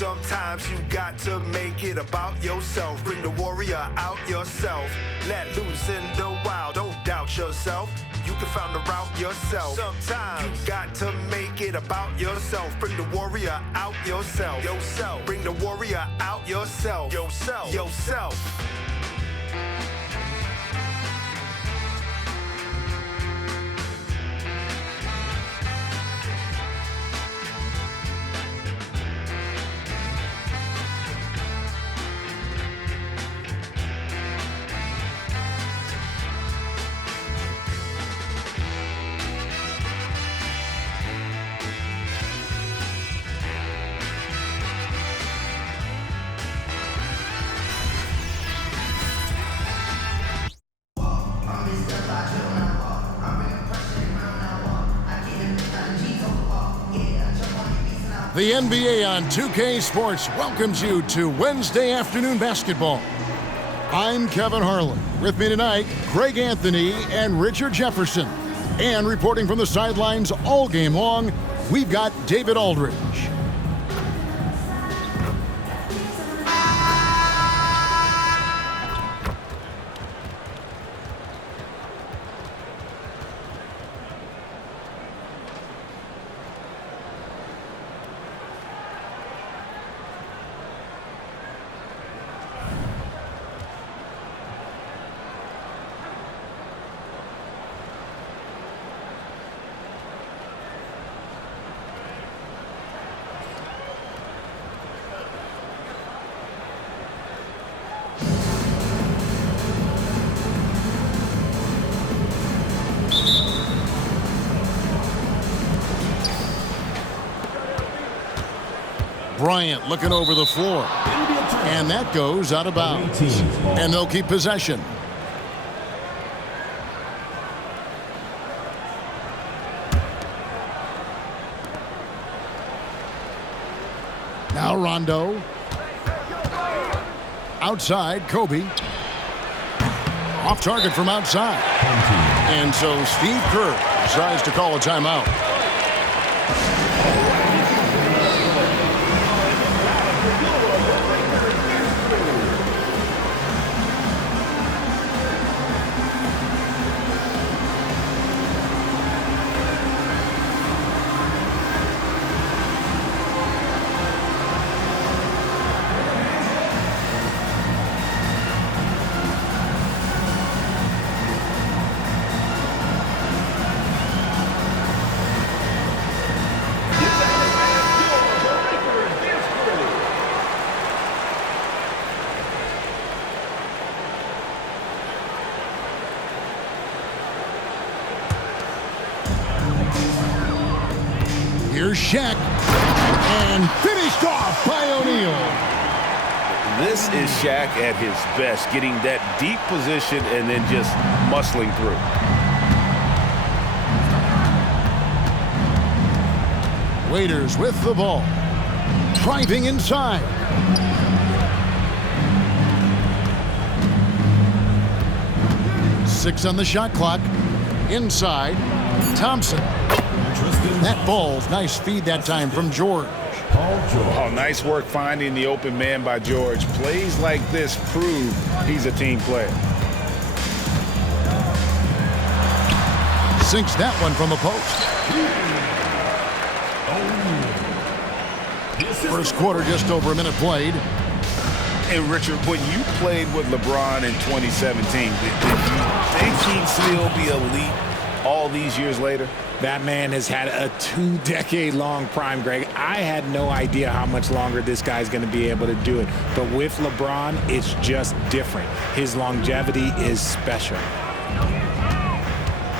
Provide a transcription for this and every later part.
Sometimes you got to make it about yourself. Bring the warrior out yourself. Let loose in the wild, don't doubt yourself. You can find the route yourself. Sometimes you got to make it about yourself. Bring the warrior out yourself. Yourself. Bring the warrior out yourself. Yourself. Yourself. The NBA on 2K Sports welcomes you to Wednesday afternoon basketball. I'm Kevin Harlan. With me tonight, Greg Anthony and Richard Jefferson. And reporting from the sidelines all game long, we've got David Aldridge. Bryant looking over the floor. And that goes out of bounds. And they'll keep possession. Now Rondo. Outside, Kobe. Off target from outside. And so Steve Kerr decides to call a timeout. Here's Shaq, and finished off by O'Neal. This is Shaq at his best, getting that deep position and then just muscling through. Waiters with the ball, driving inside. Six on the shot clock. Inside, Thompson. That ball's nice feed that time from George. Oh, nice work finding the open man by George. Plays like this prove he's a team player. Sinks that one from the post. First quarter, just over a minute played. Hey, Richard, when you played with LeBron in 2017, did you think he'd still be elite all these years later? That man has had a 2-decade-long prime, Greg. I had no idea how much longer this guy's going to be able to do it. But with LeBron, it's just different. His longevity is special.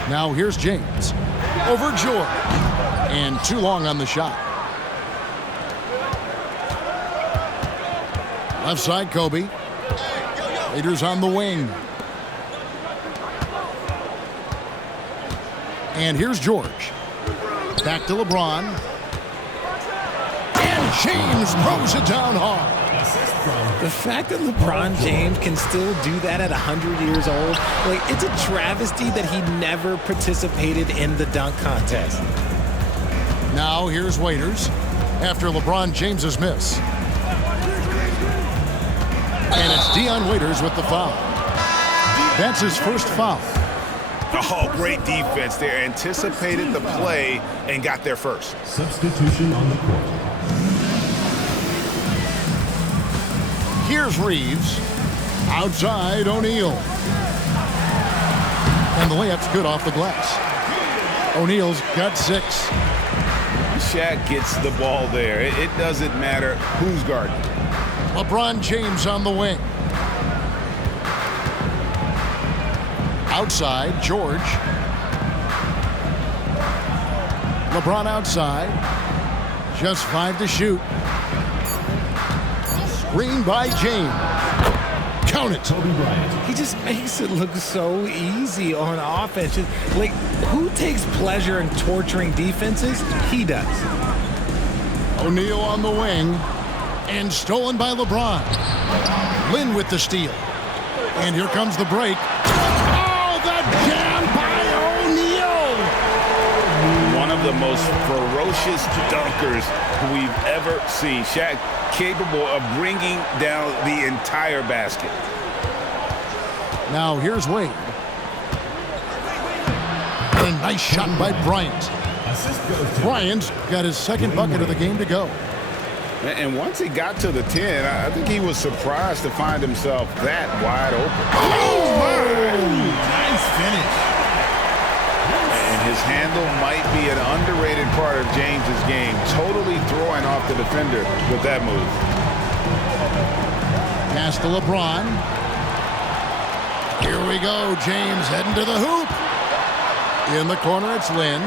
Now here's James. Over George. And too long on the shot. Left side, Kobe. Raiders on the wing. And here's George. Back to LeBron. And James throws it down hard. The fact that LeBron James can still do that at 100 years old, like, it's a travesty that he never participated in the dunk contest. Now here's Waiters after LeBron James's miss. And it's Dion Waiters with the foul. That's his first foul. Oh, great defense there. Anticipated the play and got there first. Substitution on the court. Here's Reeves. Outside, O'Neal. And the layup's good off the glass. O'Neal's got 6. Shaq gets the ball there. It doesn't matter who's guarding. LeBron James on the wing. Outside, George. LeBron outside. Just 5 to shoot. Screen by James. Count it. Kobe Bryant. He just makes it look so easy on offense. Like, who takes pleasure in torturing defenses? He does. O'Neal on the wing. And stolen by LeBron. Lynn with the steal. And here comes the break. Oh, the jam by O'Neal! One of the most ferocious dunkers we've ever seen. Shaq capable of bringing down the entire basket. Now here's Wade. And a nice shot by Bryant. Assist goes to Bryant's got his second bucket of the game to go. And once he got to the 10, I think he was surprised to find himself that wide open. Oh, my! nice finish. And his handle might be an underrated part of James's game. Totally throwing off the defender with that move. Pass to LeBron. Here we go. James heading to the hoop. In the corner, it's Lynn.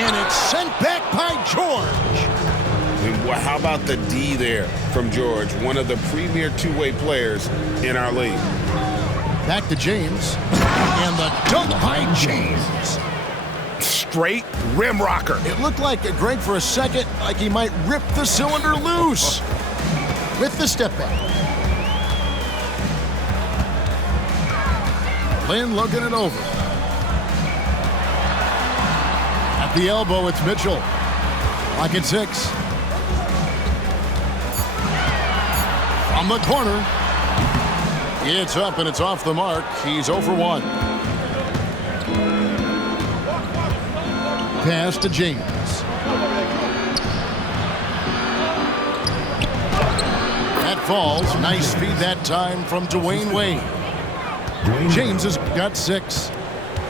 And it's sent back by George. And how about the D there from George, one of the premier two-way players in our league. Back to James. And the dunk by James. Straight rim rocker. It looked like, Greg, for a second, like he might rip the cylinder loose. With the step back. Lynn looking it over. At the elbow, it's Mitchell. Lock at 6. From the corner. It's up and it's off the mark. He's 0 for 1. Pass to James. That falls. Nice feed that time from Dwayne Wade. James has got 6.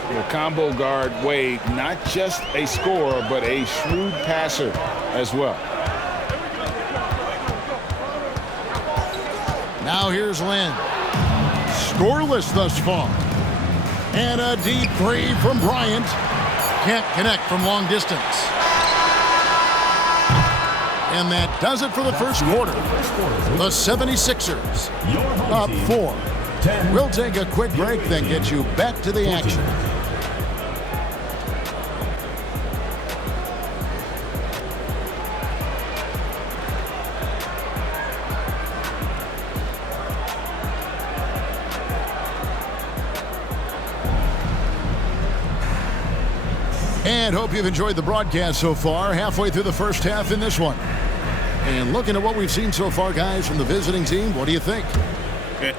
Well, combo guard Wade, not just a scorer, but a shrewd passer as well. Now here's Lynn. Scoreless thus far. And a deep 3 from Bryant. Can't connect from long distance. And that does it for the first quarter. The 76ers up 4. We'll take a quick break, then get you back to the action. And hope you've enjoyed the broadcast so far. Halfway through the first half in this one. And looking at what we've seen so far, guys, from the visiting team, what do you think?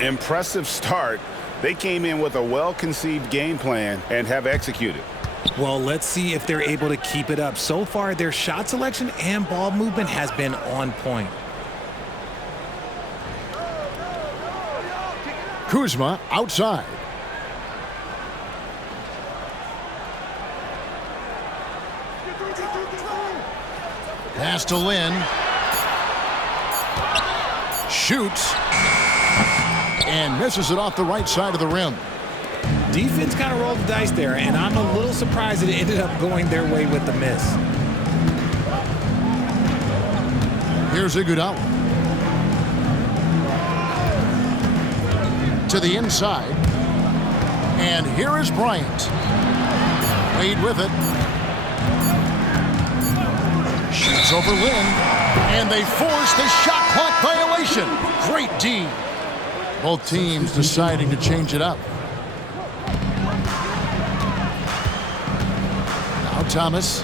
Impressive start. They came in with a well-conceived game plan and have executed. Well, let's see if they're able to keep it up. So far, their shot selection and ball movement has been on point. Kuzma outside. Pass to Lynn. Shoots. And misses it off the right side of the rim. Defense kind of rolled the dice there, and I'm a little surprised that it ended up going their way with the miss. Here's Iguodala. To the inside. And here is Bryant. Wade with it. Shoots over Lynn. And they force the shot clock violation. Great D. Both teams deciding to change it up. Now Thomas.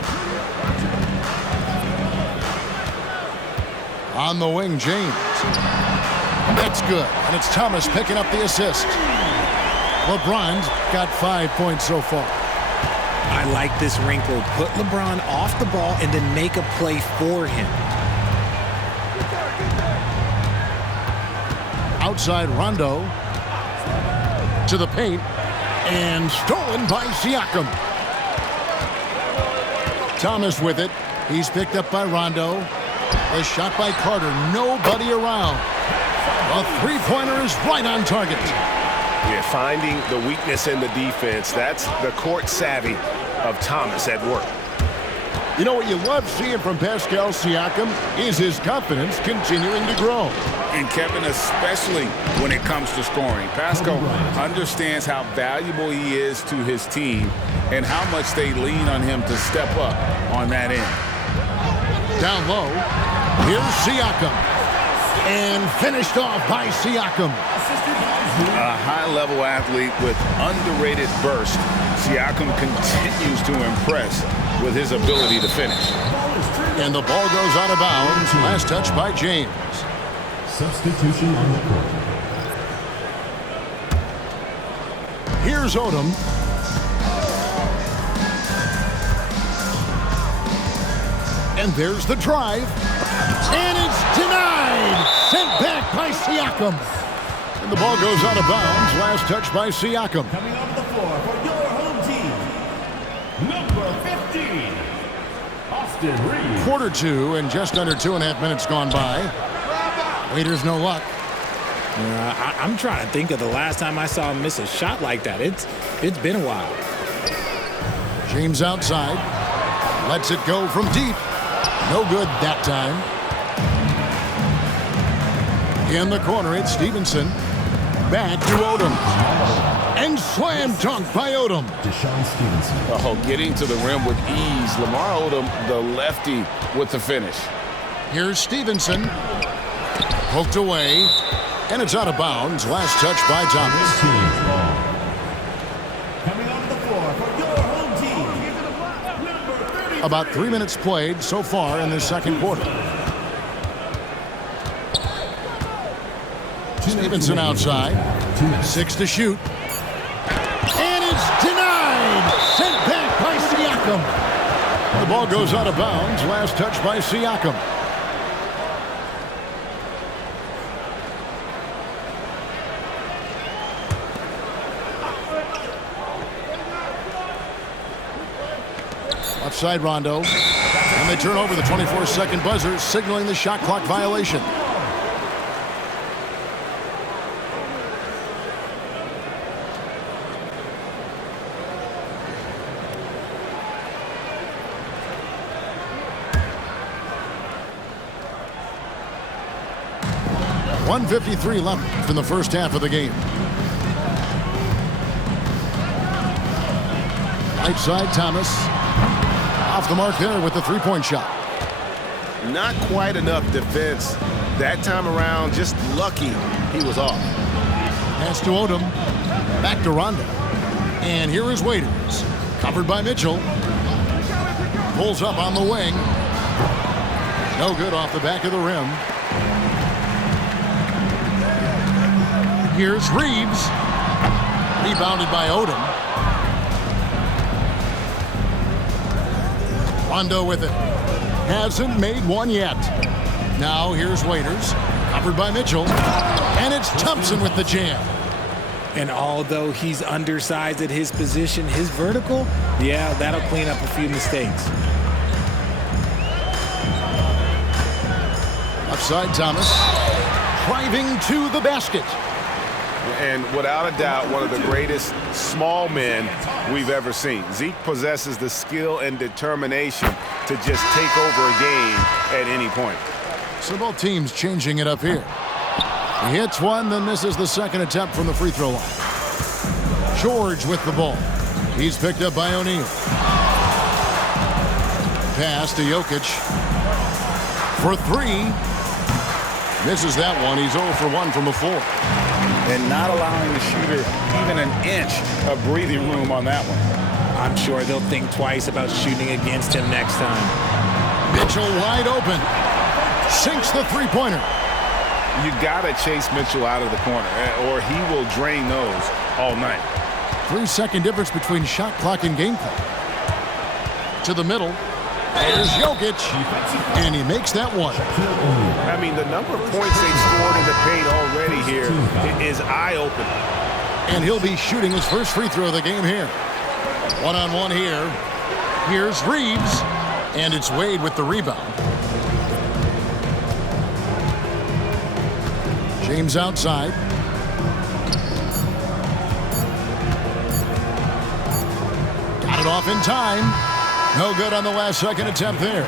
On the wing, James. That's good, and it's Thomas picking up the assist. LeBron's got 5 points so far. I like this wrinkle. Put LeBron off the ball and then make a play for him. Outside Rondo to the paint, and stolen by Siakam. Thomas with it. He's picked up by Rondo. A shot by Carter. Nobody around. A three-pointer is right on target. Yeah, finding the weakness in the defense. That's the court savvy of Thomas at work. You know what you love seeing from Pascal Siakam is his confidence continuing to grow. And Kevin, especially when it comes to scoring. Pascal understands how valuable he is to his team and how much they lean on him to step up on that end. Down low, here's Siakam. And finished off by Siakam. A high-level athlete with underrated burst. Siakam continues to impress with his ability to finish. And the ball goes out of bounds. Last touch by James. Substitution on the court. Here's Odom. And there's the drive. And it's denied. Sent back by Siakam. And the ball goes out of bounds. Last touch by Siakam. Coming onto the floor for your home team, number 15, Austin Reeves. Quarter two and just under 2.5 minutes gone by. Waiters no luck. I'm trying to think of the last time I saw him miss a shot like that. It's been a while. James outside. Lets it go from deep. No good that time. In the corner, it's Stevenson. Back to Odom. And slam dunk by Odom. Deshaun Stevenson. Oh, getting to the rim with ease. Lamar Odom, the lefty, with the finish. Here's Stevenson. Poked away. And it's out of bounds. Last touch by Thomas. Coming onto the floor for your home team, number 30. About 3 minutes played so far in this second quarter. Stevenson outside. 6 to shoot. And it's denied. Sent back by Siakam. The ball goes out of bounds. Last touch by Siakam. Left side Rondo. And they turn over the 24-second buzzer, signaling the shot clock violation. .153 left in the first half of the game. Right side Thomas. Off the mark there with the three-point shot. Not quite enough defense that time around. Just lucky he was off. Pass to Odom. Back to Rondo. And here is Waiters. Covered by Mitchell. Pulls up on the wing. No good off the back of the rim. Here's Reeves. Rebounded by Odom. Rondo with it. Hasn't made one yet. Now here's Waiters. Covered by Mitchell. And it's Thompson with the jam. And although he's undersized at his position, his vertical, yeah, that'll clean up a few mistakes. Upside Thomas. Driving to the basket. And without a doubt, one of the greatest small men we've ever seen. Zeke possesses the skill and determination to just take over a game at any point. So both teams changing it up here. He hits one, then misses the second attempt from the free throw line. George with the ball. He's picked up by O'Neal. Pass to Jokic. For three. Misses that one. He's 0 for 1 from the floor. And not allowing the shooter even an inch of breathing room on that one. I'm sure they'll think twice about shooting against him next time. Mitchell wide open. Sinks the three-pointer. You got to chase Mitchell out of the corner, or he will drain those all night. 3-second difference between shot clock and game clock. To the middle. There's Jokic, and he makes that one. I mean, the number of points they've scored in the paint already here is eye-opening. And he'll be shooting his first free throw of the game here. One-on-one here. Here's Reeves, and it's Wade with the rebound. James outside. Got it off in time. No good on the last second attempt there.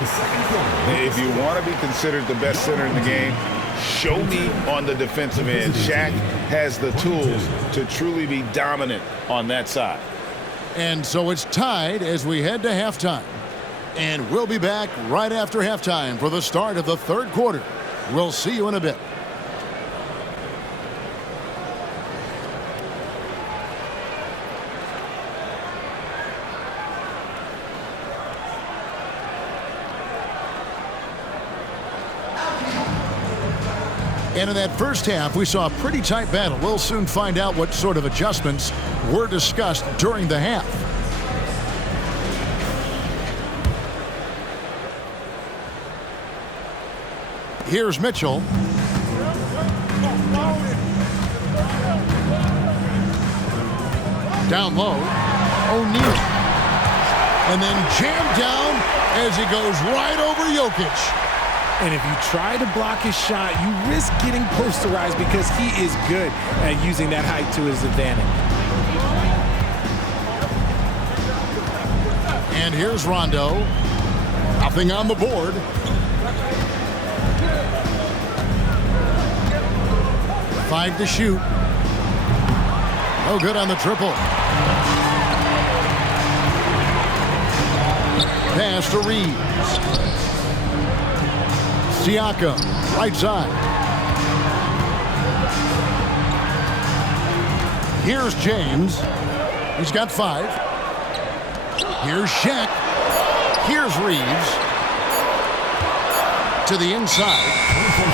If you want to be considered the best center in the game, show me on the defensive end. Shaq has the tools to truly be dominant on that side. And so it's tied as we head to halftime. And we'll be back right after halftime for the start of the third quarter. We'll see you in a bit. And in that first half, we saw a pretty tight battle. We'll soon find out what sort of adjustments were discussed during the half. Here's Mitchell. Down low, O'Neal. And then jammed down as he goes right over Jokic. And if you try to block his shot, you risk getting posterized because he is good at using that height to his advantage. And here's Rondo. Nothing on the board. Five to shoot. No good on the triple. Pass to Reeves. Siakam, right side. Here's James. He's got 5. Here's Shaq. Here's Reeves. To the inside.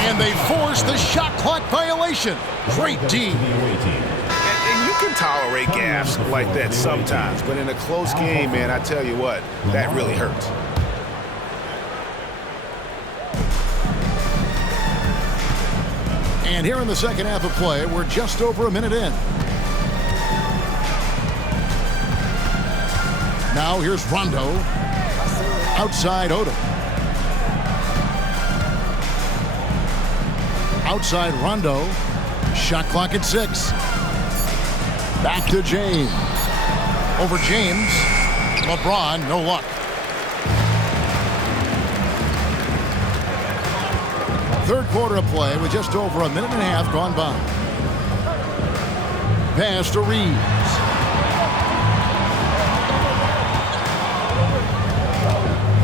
And they force the shot clock violation. Great D. And you can tolerate gaffes like that sometimes, but in a close game, man, I tell you what, that really hurts. And here in the second half of play, we're just over a minute in. Now here's Rondo. Outside Odom. Outside Rondo. Shot clock at 6. Back to James. Over James. LeBron, no luck. Third quarter of play with just over a minute and a half gone by. Pass to Reeves.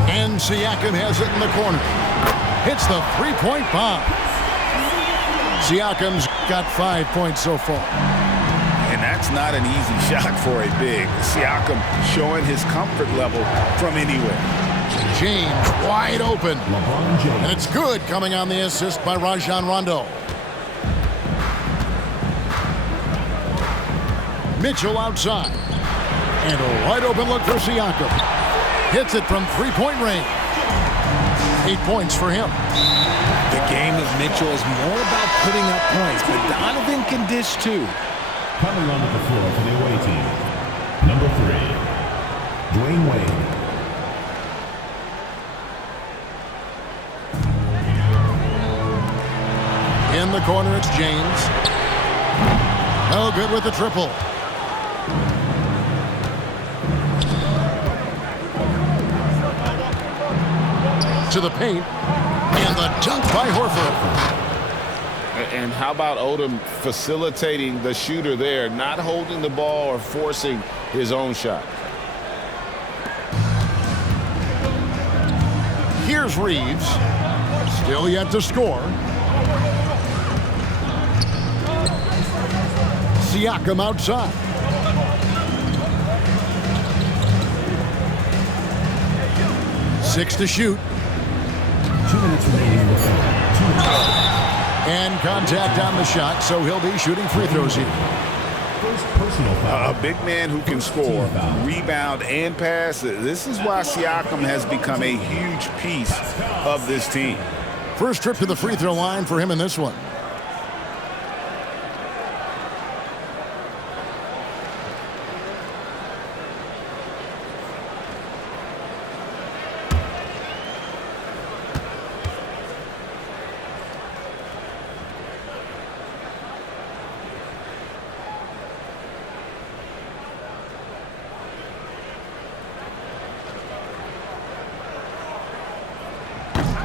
And Siakam has it in the corner. Hits the three-point bomb. Siakam's got 5 points so far. And that's not an easy shot for a big. Siakam showing his comfort level from anywhere. James wide open. And it's good, coming on the assist by Rajon Rondo. Mitchell outside. And a wide open look for Siakam. Hits it from three-point range. 8 points for him. The game of Mitchell is more about putting up points, but Donovan can dish too. Coming onto the floor for the away team, number 3, Dwayne Wade. In the corner, it's James. No good with the triple. To the paint. And the dunk by Horford. And how about Odom facilitating the shooter there, not holding the ball or forcing his own shot. Here's Reeves. Still yet to score. Siakam outside. Six to shoot. 2 minutes remaining in the third. 2 minutes. And contact on the shot, so he'll be shooting free throws here. First personal foul. A big man who can score, rebound, and pass. This is why Siakam has become a huge piece of this team. First trip to the free throw line for him in this one.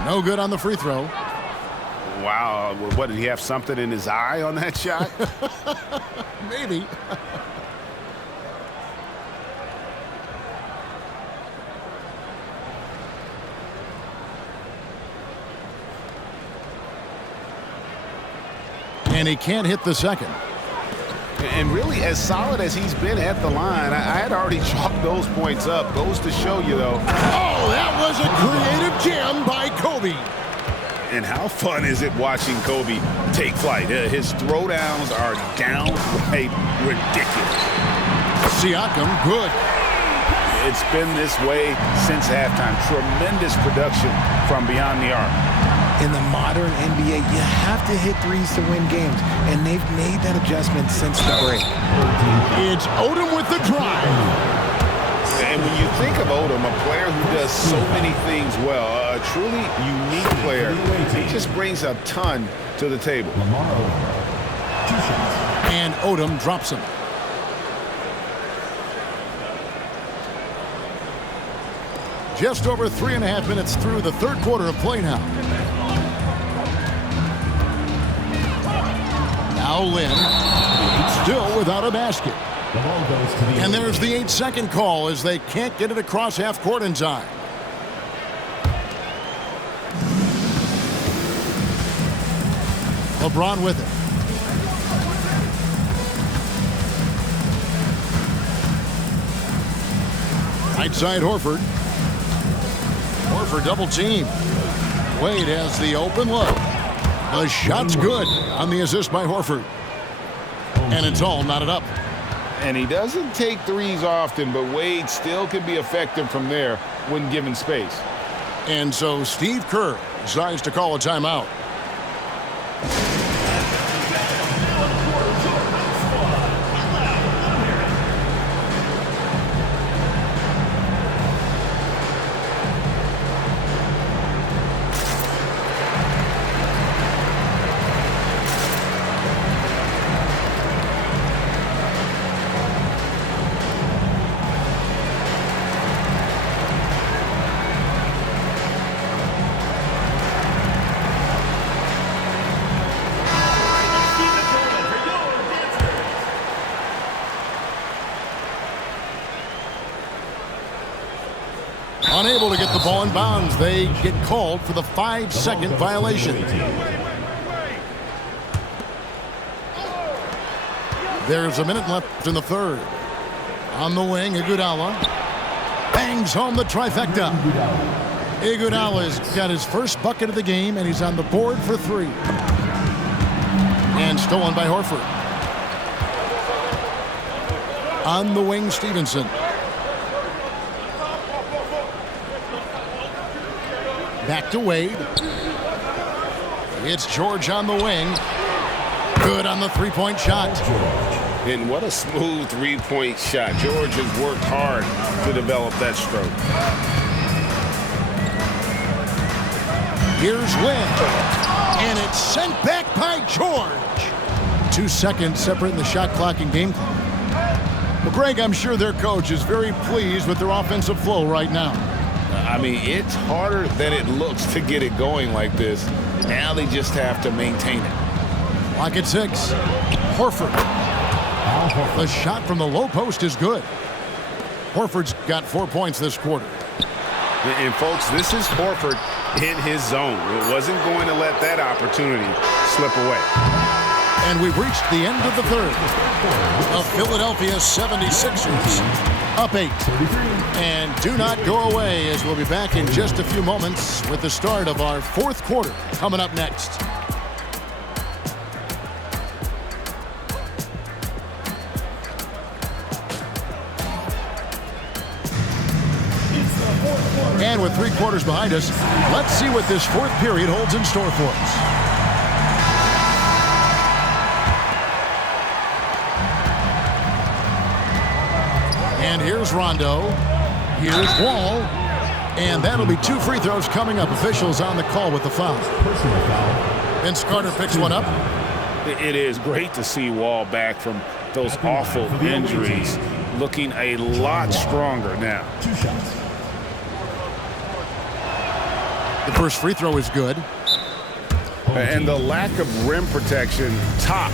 No good on the free throw. Wow, what, did he have something in his eye on that shot? Maybe. And he can't hit the second. And really, as solid as he's been at the line, I had already chalked those points up. Goes to show you, though. Oh, that was a creative jam by Kobe. And how fun is it watching Kobe take flight? His throwdowns are downright ridiculous. Siakam, good. It's been this way since halftime. Tremendous production from beyond the arc. In the modern NBA, you have to hit threes to win games, and they've made that adjustment since the break. It's Odom with the drive. And when you think of Odom, a player who does so many things well, a truly unique player, he just brings a ton to the table. Lamar Odom. 2 shots. And Odom drops him. Just over 3.5 minutes through the third quarter of play now. Now Lynn, still without a basket. The ball goes to the And there's the 8-second call as they can't get it across half court in time. LeBron with it. Right side Horford. Horford double team. Wade has the open look. The shot's good on the assist by Horford. And it's all knotted up. And he doesn't take threes often, but Wade still can be effective from there when given space. And so Steve Kerr decides to call a timeout. Unable to get the ball in bounds. They get called for the 5-second violation. There's a minute left in the third. On the wing, Iguodala bangs home the trifecta. Iguodala's got his first bucket of the game, and he's on the board for 3. And stolen by Horford. On the wing, Stevenson. Back to Wade. It's George on the wing. Good on the three-point shot. And what a smooth three-point shot. George has worked hard to develop that stroke. Here's Lynn. And it's sent back by George. 2 seconds separating the shot clock and game clock. Well, Greg, I'm sure their coach is very pleased with their offensive flow right now. I mean, it's harder than it looks to get it going like this. Now they just have to maintain it. Clock at 6. Horford. The shot from the low post is good. Horford's got 4 points this quarter. And folks, this is Horford in his zone. It wasn't going to let that opportunity slip away. And we've reached the end of the third. The Philadelphia 76ers Up 8. And do not go away, as we'll be back in just a few moments with the start of our fourth quarter coming up next. And with 3 quarters behind us, let's see what this fourth period holds in store for us. And here's Rondo. Here's Wall. And that'll be 2 free throws coming up. Officials on the call with the foul. Vince Carter picks one up. It is great to see Wall back from those awful injuries, looking a lot stronger now. 2 shots. The first free throw is good. And the lack of rim protection, top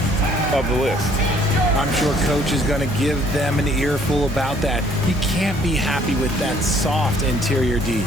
of the list. I'm sure coach is going to give them an earful about that. He can't be happy with that soft interior D.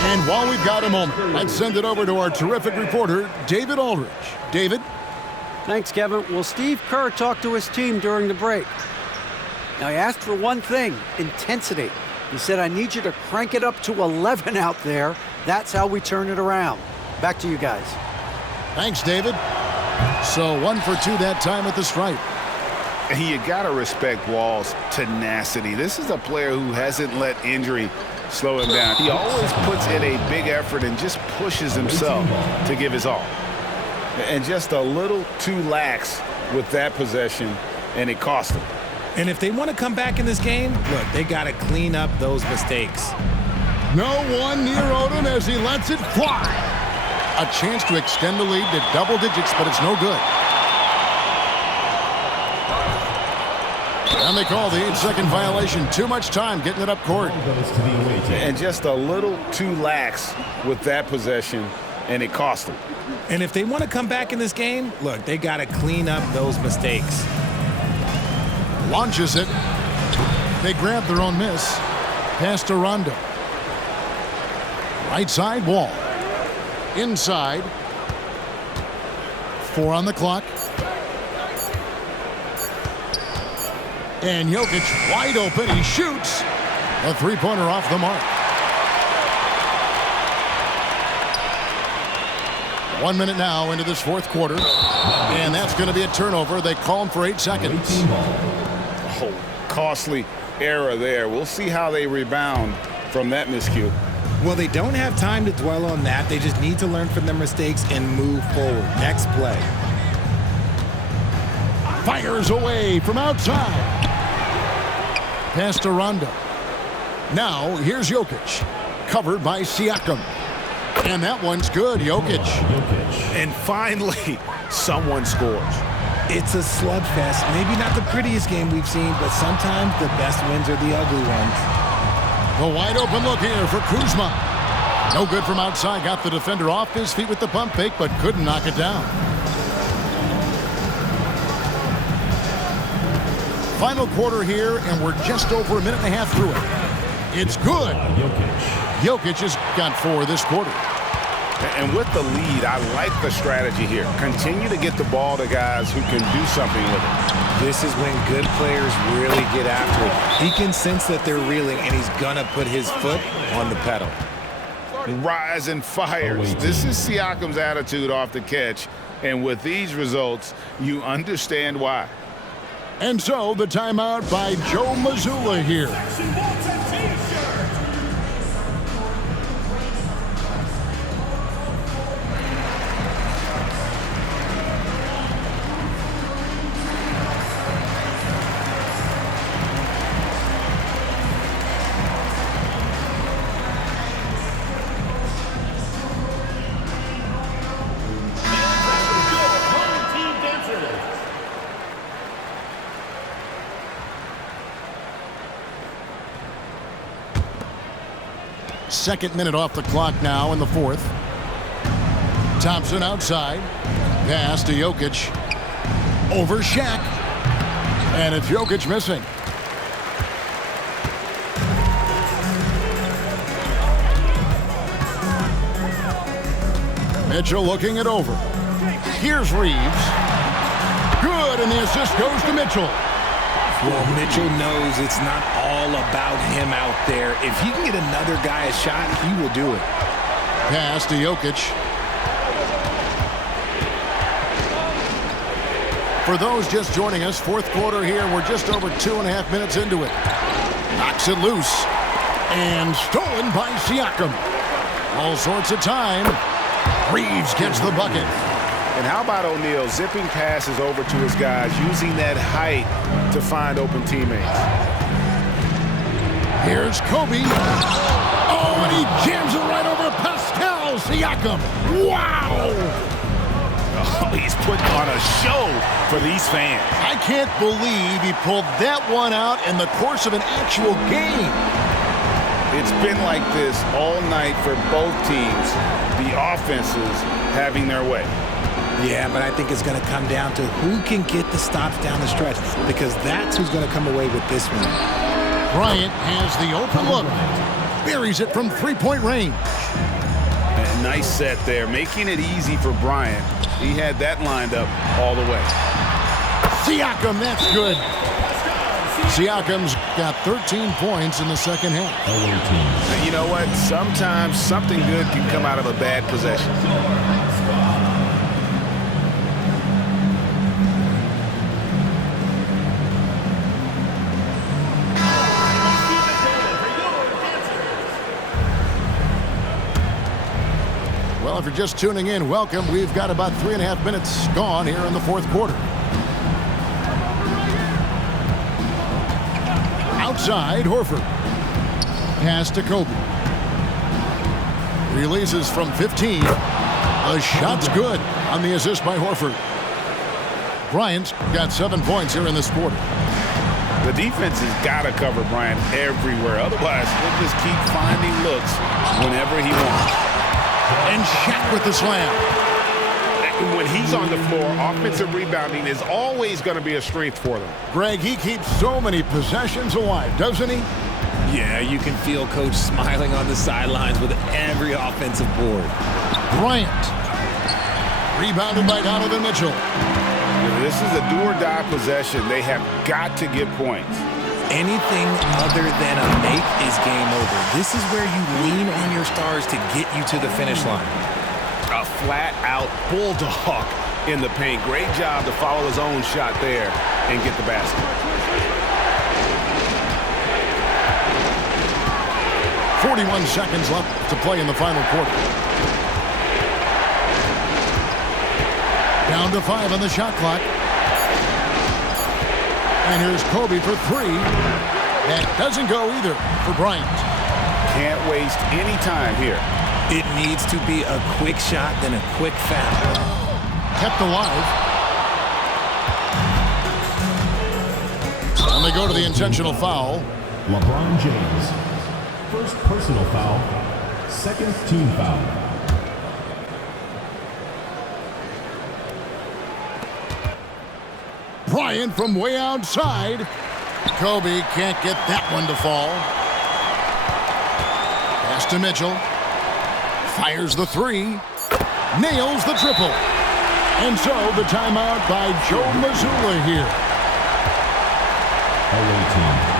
And while we've got a moment, let's send it over to our terrific reporter, David Aldridge. David? Thanks, Kevin. Well, Steve Kerr talked to his team during the break. Now, he asked for one thing, intensity. He said, I need you to crank it up to 11 out there. That's how we turn it around. Back to you guys. Thanks, David. So 1 for 2 that time at the stripe. And you got to respect Wall's tenacity. This is a player who hasn't let injury slow him down. He always puts in a big effort and just pushes himself to give his all. And just a little too lax with that possession, and it cost him. And if they want to come back in this game, look, they got to clean up those mistakes. No one near Odom as he lets it fly. A chance to extend the lead to double digits, but it's no good. And they call the 8-second violation. Too much time getting it up court. And just a little too lax with that possession, and it cost them. And if they want to come back in this game, look, they got to clean up those mistakes. Launches it. They grab their own miss. Pass to Rondo. Right side, Wall. Inside. 4 on the clock. And Jokic wide open. He shoots. A 3-pointer off the mark. 1 minute now into this fourth quarter. And that's going to be a turnover. They call him for 8 seconds. Oh, costly error there. We'll see how they rebound from that miscue. Well, they don't have time to dwell on that. They just need to learn from their mistakes and move forward. Next play. Fires away from outside. Pass to Rondo. Now, here's Jokic. Covered by Siakam. And that one's good, Jokic. And finally, someone scores. It's a slugfest. Maybe not the prettiest game we've seen, but sometimes the best wins are the ugly ones. The wide open look here for Kuzma. No good from outside. Got the defender off his feet with the pump fake, but couldn't knock it down. Final quarter here, and we're just over a minute and a half through it. It's good. Jokic has got 4 this quarter. And with the lead, I like the strategy here. Continue to get the ball to guys who can do something with it. This is when good players really get after it. He can sense that they're reeling, and he's going to put his foot on the pedal. Rise and fires. This is Siakam's attitude off the catch. And with these results, you understand why. And so the timeout by Joe Mazzulla here. Second minute off the clock now in the fourth. Thompson outside. Pass to Jokic. Over Shaq. And it's Jokic missing. Mitchell looking it over. Here's Reeves. Good, and the assist goes to Mitchell. Well, Mitchell knows it's not all about him out there. If he can get another guy a shot, he will do it. Pass to Jokic. For those just joining us, fourth quarter here. We're just over 2.5 minutes into it. Knocks it loose. And stolen by Siakam. All sorts of time. Reeves gets the bucket. And how about O'Neal zipping passes over to his guys, using that height to find open teammates. Here's Kobe. Oh, and he jams it right over Pascal Siakam. Wow! Oh, he's putting on a show for these fans. I can't believe he pulled that one out in the course of an actual game. It's been like this all night for both teams. The offenses having their way. Yeah, but I think it's going to come down to who can get the stops down the stretch, because that's who's going to come away with this one. Bryant has the open look. Buries it from three-point range. And nice set there, making it easy for Bryant. He had that lined up all the way. Siakam, that's good. Siakam's got 13 points in the second half. And you know what? Sometimes something good can come out of a bad possession. Well, if you're just tuning in, welcome. We've got about 3.5 minutes gone here in the fourth quarter. Outside, Horford. Pass to Kobe. Releases from 15. The shot's good on the assist by Horford. Bryant's got 7 points here in this quarter. The defense has got to cover Bryant everywhere. Otherwise, he'll just keep finding looks whenever he wants. And Shaq with the slam. When he's on the floor, offensive rebounding is always going to be a strength for them. Greg, he keeps so many possessions alive, doesn't he? Yeah, you can feel Coach smiling on the sidelines with every offensive board. Bryant. Rebounded by Donovan Mitchell. This is a do-or-die possession. They have got to get points. Anything other than a make is game over. This is where you lean on your stars to get you to the finish line. A flat-out bulldog in the paint. Great job to follow his own shot there and get the basket. 41 seconds left to play in the final quarter. Down to 5 on the shot clock. And here's Kobe for 3. That doesn't go either for Bryant. Can't waste any time here. It needs to be a quick shot, then a quick foul. Kept alive. And they go to the intentional foul. LeBron James. First personal foul. Second team foul. Bryant from way outside. Kobe can't get that one to fall. Pass to Mitchell. Fires the 3. Nails the triple. And so the timeout by Joe Mazzulla here. Away team.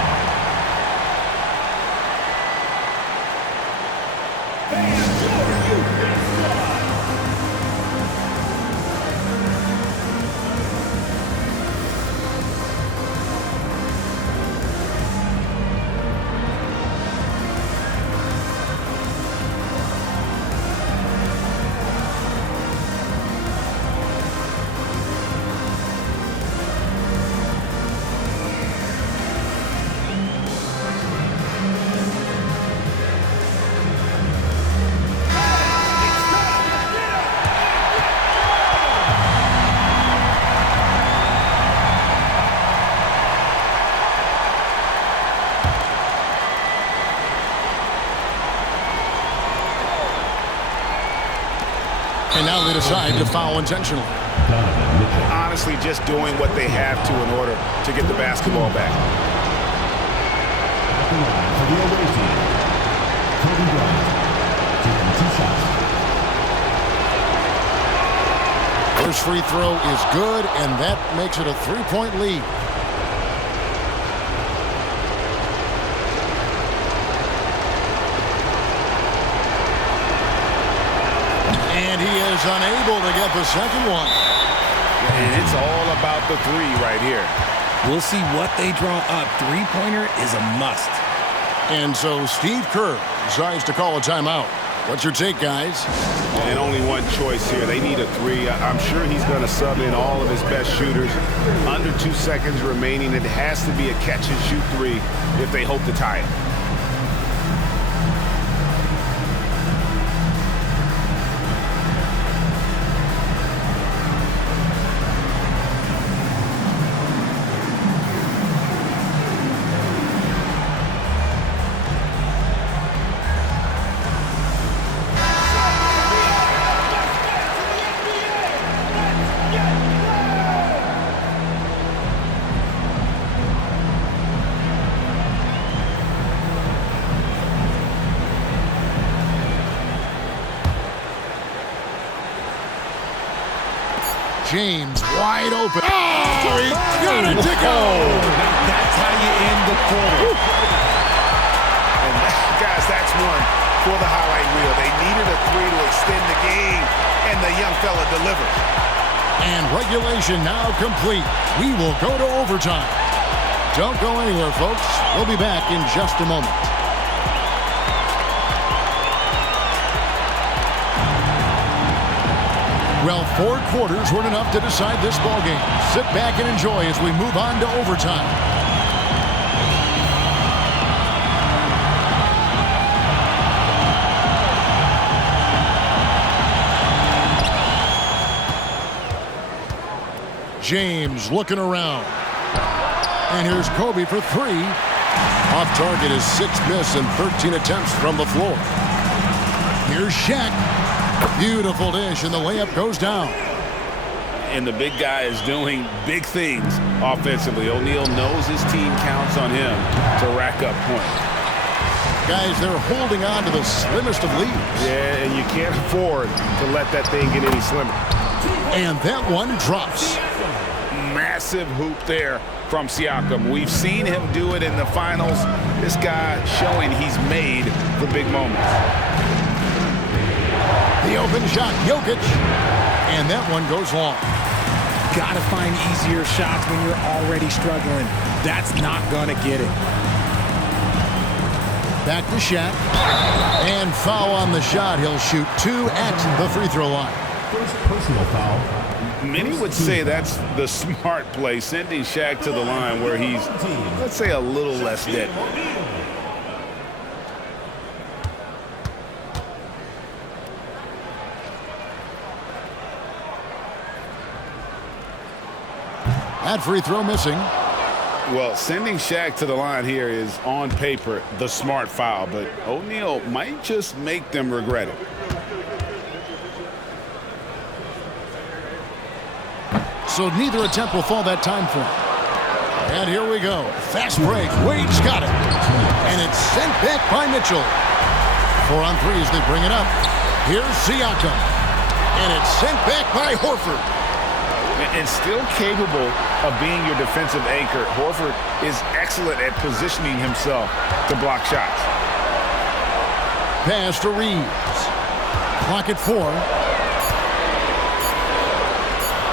And now they decide to foul intentionally. Honestly, just doing what they have to in order to get the basketball back. For the away team, Kobe Bryant, taking 2 shots. First free throw is good, and that makes it a 3-point lead. And he is unable to get the second one. And it's all about the 3 right here. We'll see what they draw up. Three-pointer is a must. And so Steve Kerr decides to call a timeout. What's your take, guys? And only one choice here. They need a 3. I'm sure he's going to sub in all of his best shooters. Under 2 seconds remaining. It has to be a catch-and-shoot 3 if they hope to tie it. James wide open. Oh, he got it to go. That's how you end the quarter. And guys, that's one for the highlight reel. They needed a 3 to extend the game, and the young fella delivers. And regulation now complete. We will go to overtime. Don't go anywhere, folks. We'll be back in just a moment. Well, 4 quarters weren't enough to decide this ballgame. Sit back and enjoy as we move on to overtime. James looking around. And here's Kobe for 3. Off target is 6 miss and 13 attempts from the floor. Here's Shaq. Beautiful dish, and the layup goes down. And the big guy is doing big things offensively. O'Neal knows his team counts on him to rack up points. Guys, they're holding on to the slimmest of leads. Yeah, and you can't afford to let that thing get any slimmer. And that one drops. Massive hoop there from Siakam. We've seen him do it in the finals. This guy showing he's made for big moments. The open shot, Jokic. And that one goes long. Gotta find easier shots when you're already struggling. That's not gonna get it. Back to Shaq. And foul on the shot. He'll shoot 2 at the free throw line. First personal foul. Many would say that's the smart play, sending Shaq to the line where he's, let's say, a little less dead. That free throw missing. Well, sending Shaq to the line here is, on paper, the smart foul, but O'Neal might just make them regret it. So neither attempt will fall that time for him. And here we go. Fast break. Wade's got it. And it's sent back by Mitchell. 4 on 3 as they bring it up. Here's Siakam. And it's sent back by Horford. And still capable of being your defensive anchor, Horford is excellent at positioning himself to block shots. Pass to Reeves. Clock at 4.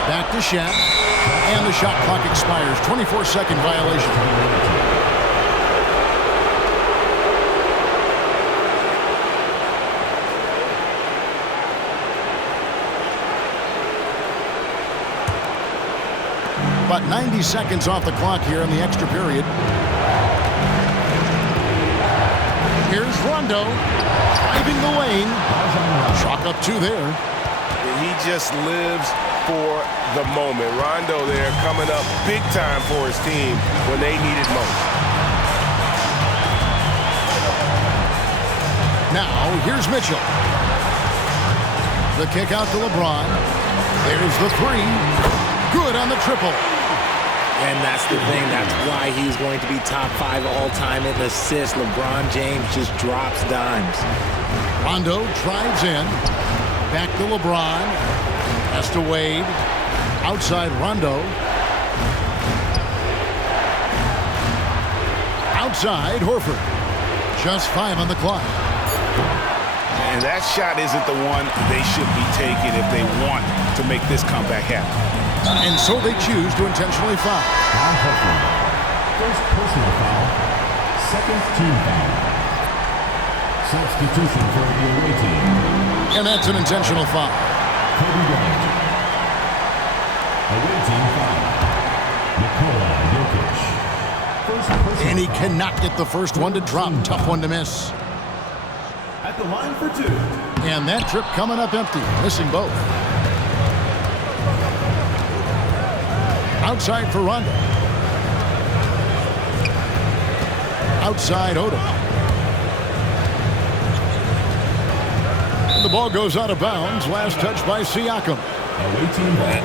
Back to Shaq. And the shot clock expires. 24-second violation. About 90 seconds off the clock here in the extra period. Here's Rondo. Driving the lane. Chalk up 2 there. He just lives for the moment. Rondo there coming up big time for his team when they need it most. Now, here's Mitchell. The kick out to LeBron. There's the three. Good on the triple. And that's the thing. That's why he's going to be top 5 all-time in assists. LeBron James just drops dimes. Rondo drives in. Back to LeBron. Pass to Wade. Outside Rondo. Outside Horford. Just 5 on the clock. And that shot isn't the one they should be taking if they want to make this comeback happen. And so they choose to intentionally foul. First personal foul. Second team foul. Substitution for the away team. And that's an intentional foul. Kobe Bryant. Away team foul. Nikola Jokic. First personal. And he cannot get the first one to drop. Tough one to miss. At the line for 2. And that trip coming up empty. Missing both. Outside for Rondo. Outside Odom. And the ball goes out of bounds. Last touch by Siakam.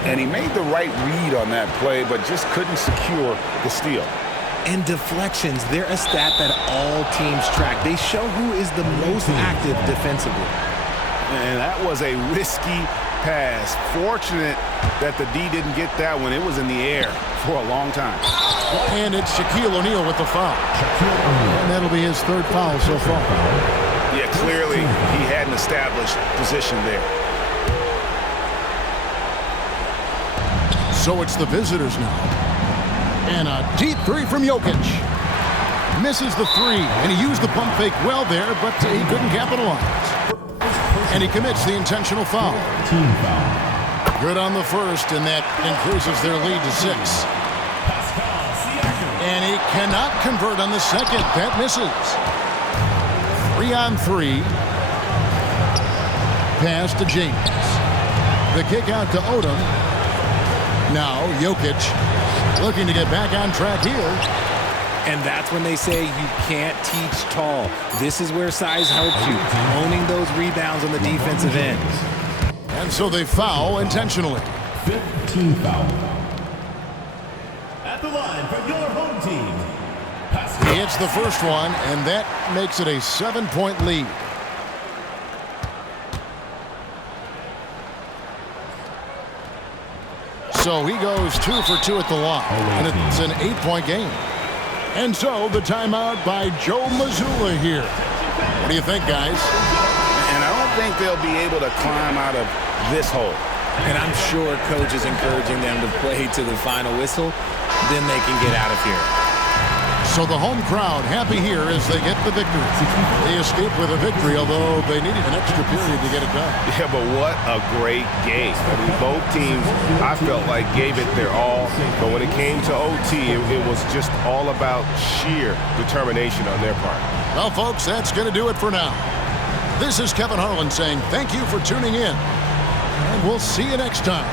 And he made the right read on that play, but just couldn't secure the steal. And deflections, they're a stat that all teams track. They show who is the most active defensively. And that was a risky pass. Fortunate that the D didn't get that one. It was in the air for a long time. And it's Shaquille O'Neal with the foul. And that'll be his 3rd foul so far. Yeah, clearly he had an established position there. So it's the visitors now. And a deep 3 from Jokic. Misses the 3, and he used the pump fake well there, but he couldn't capitalize. And he commits the intentional foul. Team foul. Good on the first, and that increases their lead to 6. And he cannot convert on the second. That misses. 3 on 3. Pass to James. The kick out to Odom. Now Jokic looking to get back on track here. And that's when they say you can't teach tall. This is where size helps you, owning those rebounds on the defensive end. And so they foul intentionally. 5th team foul. At the line for your home team. He hits the first one, and that makes it a 7-point lead. So he goes 2 for 2 at the line, and it's an 8-point game. And so the timeout by Joe Mazzulla here. What do you think, guys? And I don't think they'll be able to climb out of this hole. And I'm sure coach is encouraging them to play to the final whistle. Then they can get out of here. So the home crowd happy here as they get the victory. They escape with a victory, although they needed an extra period to get it done. Yeah, but what a great game. I mean, both teams, I felt like, gave it their all. But when it came to OT, it was just all about sheer determination on their part. Well, folks, that's going to do it for now. This is Kevin Harlan saying thank you for tuning in, and we'll see you next time.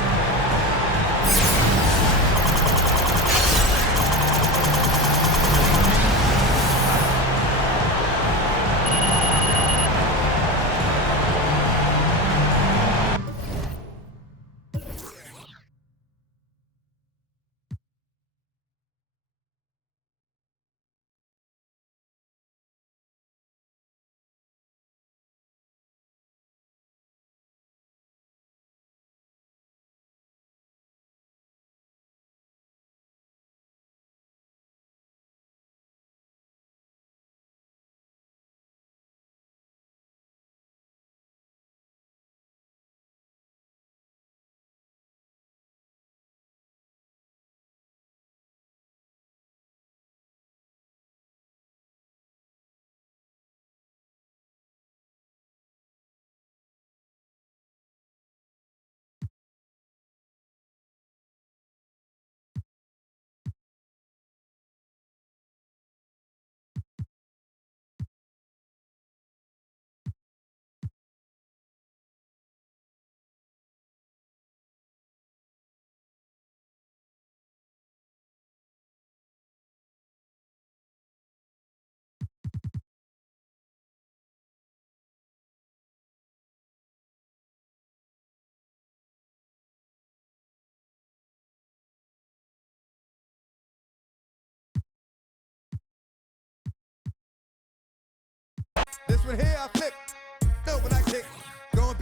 here.